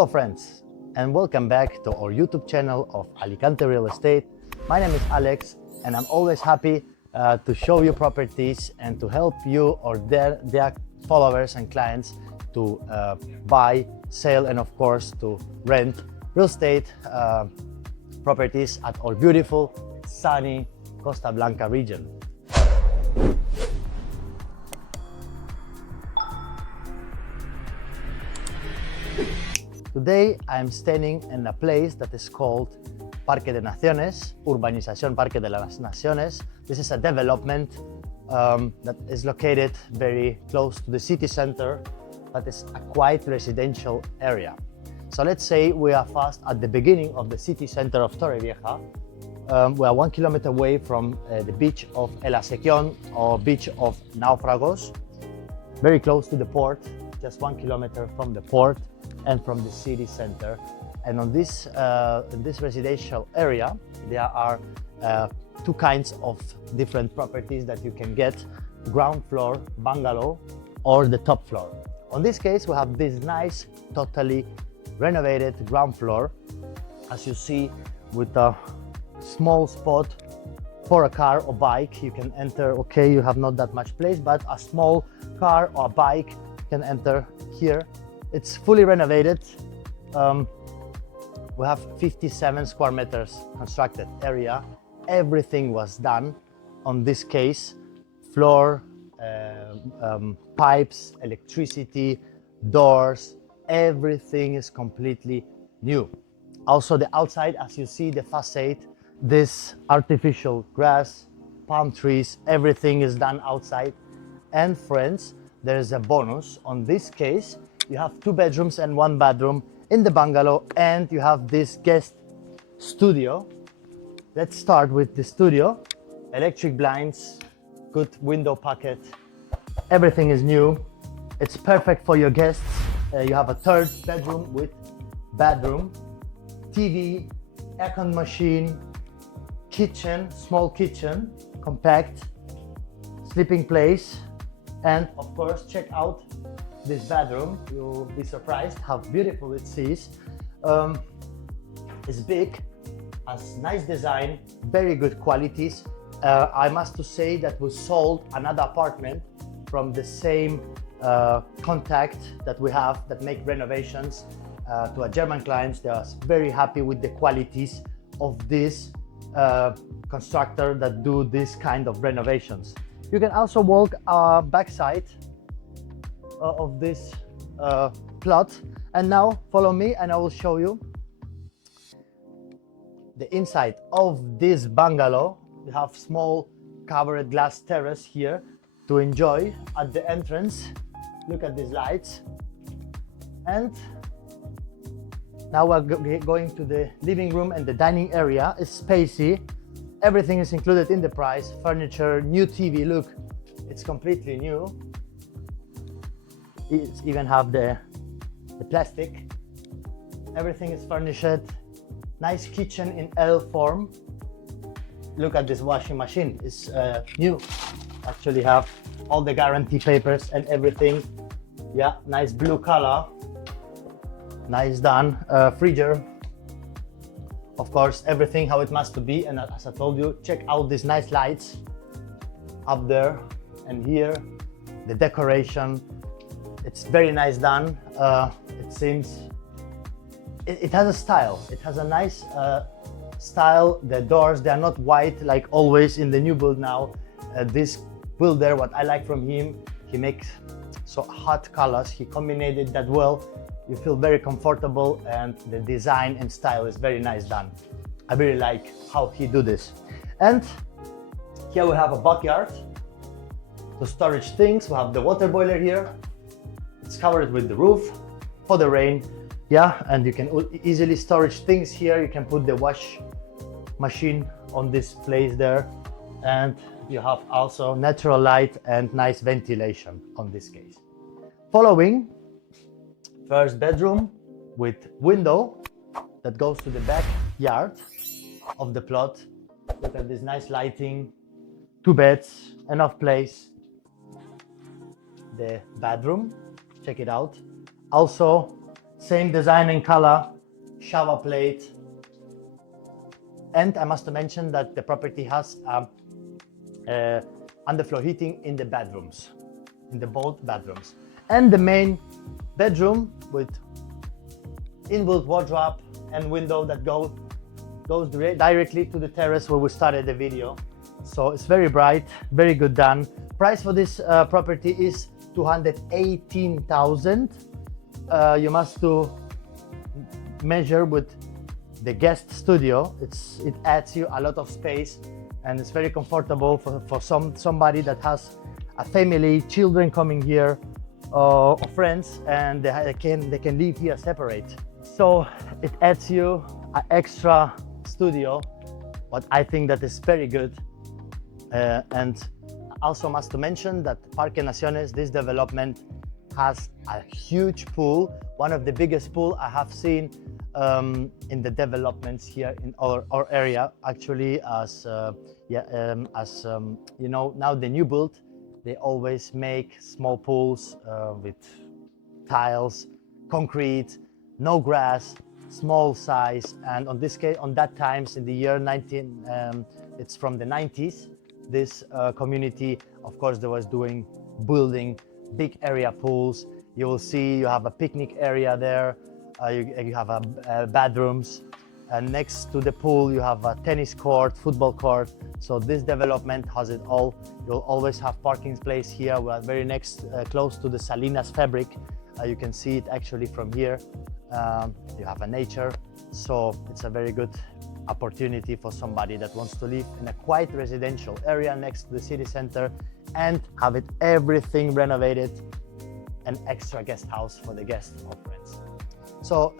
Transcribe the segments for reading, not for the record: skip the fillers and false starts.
Hello friends, and welcome back to our YouTube channel of Alicante Real Estate. My name is Alex, and I'm always happy to show you properties and to help you or their followers and clients to buy, sell, and of course to rent real estate properties at our beautiful, sunny Costa Blanca region. Today I'm standing in a place that is called Parque de Naciones, Urbanización Parque de las Naciones. This is a development that is located very close to the city center, but it's a quiet residential area. So let's say we are fast at the beginning of the city center of Torrevieja. We are 1 kilometer away from the beach of El Acequión or beach of Náufragos, very close to the port, just 1 kilometer from the port and from the city center. And on this in this residential area, there are two kinds of different properties that you can get: ground floor bungalow or the top floor. On this case, we have this nice, totally renovated ground floor, as you see, with a small spot for a car or bike. You can enter. Okay, you have not that much place, but a small car or bike can enter here. It's fully renovated. We have 57 square meters constructed area. Everything was done on this case: floor, pipes, electricity, doors, everything is completely new. Also the outside, as you see, the facade, this artificial grass, palm trees, everything is done outside. And friends, there is a bonus. On this case, you have 2 bedrooms and 1 bathroom in the bungalow, and you have this guest studio. Let's start with the studio. Electric blinds, good window pocket, everything is new. It's perfect for your guests. You have a 3rd bedroom with bathroom, TV, aircon machine, kitchen, small kitchen, compact, sleeping place, and of course check out this bathroom. You'll be surprised how beautiful it is. It's big, has nice design, very good qualities. I must to say that we sold another apartment from the same contact that we have that make renovations to a German clients. They are very happy with the qualities of this constructor that do this kind of renovations. You can also walk backside of this plot, and now follow me and I will show you the inside of this bungalow. You have small covered glass terrace here to enjoy at the entrance. Look at these lights. And now we're going to the living room, and the dining area is spacey. Everything is included in the price: furniture, new TV. Look, it's completely new. It even have the plastic. Everything is furnished. Nice kitchen in L form. Look at this washing machine. It's new. Actually have all the guarantee papers and everything. Yeah, nice blue color. Nice done. Freezer. Of course, everything how it must to be. And as I told you, check out these nice lights up there and here. The decoration. It's very nice done. It seems it has a style. It has a nice style. The doors, they are not white like always in the new build now. This builder, what I like from him, he makes so hot colors. He combined that well. You feel very comfortable, and the design and style is very nice done. I really like how he do this. And here we have a backyard to storage things. We have the water boiler here. It's covered with the roof for the rain. Yeah, and you can easily storage things here. You can put the wash machine on this place there. And you have also natural light and nice ventilation on this case. Following, 1st bedroom with window that goes to the backyard of the plot. Look at this nice lighting, 2 beds, enough place. The bathroom, check it out. Also Same design and color, shower plate. And I must mention that the property has underfloor heating in the bedrooms, in the both bedrooms. And the main bedroom with inbuilt wardrobe and window that goes directly to the terrace where we started the video. So it's very bright, very good done. Price for this property is 218,000. You must to measure with the guest studio. It adds you a lot of space and it's very comfortable for somebody that has a family, children coming here, or friends, and they can live here separate. So it adds you an extra studio, what I think that is very good. And also must to mention that Parque Naciones, this development, has a huge pool, one of the biggest pool I have seen in the developments here in our area. Actually, as you know, now the new build, they always make small pools with tiles, concrete, no grass, small size. And on this case, on that times in the year it's from the 90s, this community, of course, they was building big area pools. You will see you have a picnic area there. You have bedrooms, and next to the pool you have a tennis court, football court. So this development has it all. You'll always have parking place here. We are very close to the Salinas fabric. You can see it actually from here. You have a nature, so it's a very good opportunity for somebody that wants to live in a quiet residential area next to the city center and have it everything renovated, an extra guest house for the guests or friends. So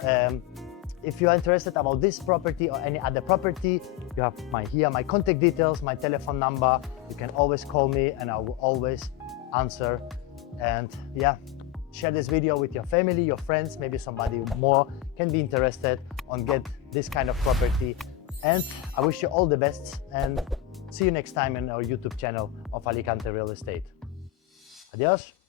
if you are interested about this property or any other property, you have my contact details, my telephone number. You can always call me and I will always answer. And yeah, share this video with your family, your friends, maybe somebody more can be interested on get this kind of property. And I wish you all the best and see you next time in our YouTube channel of Alicante Real Estate. Adios.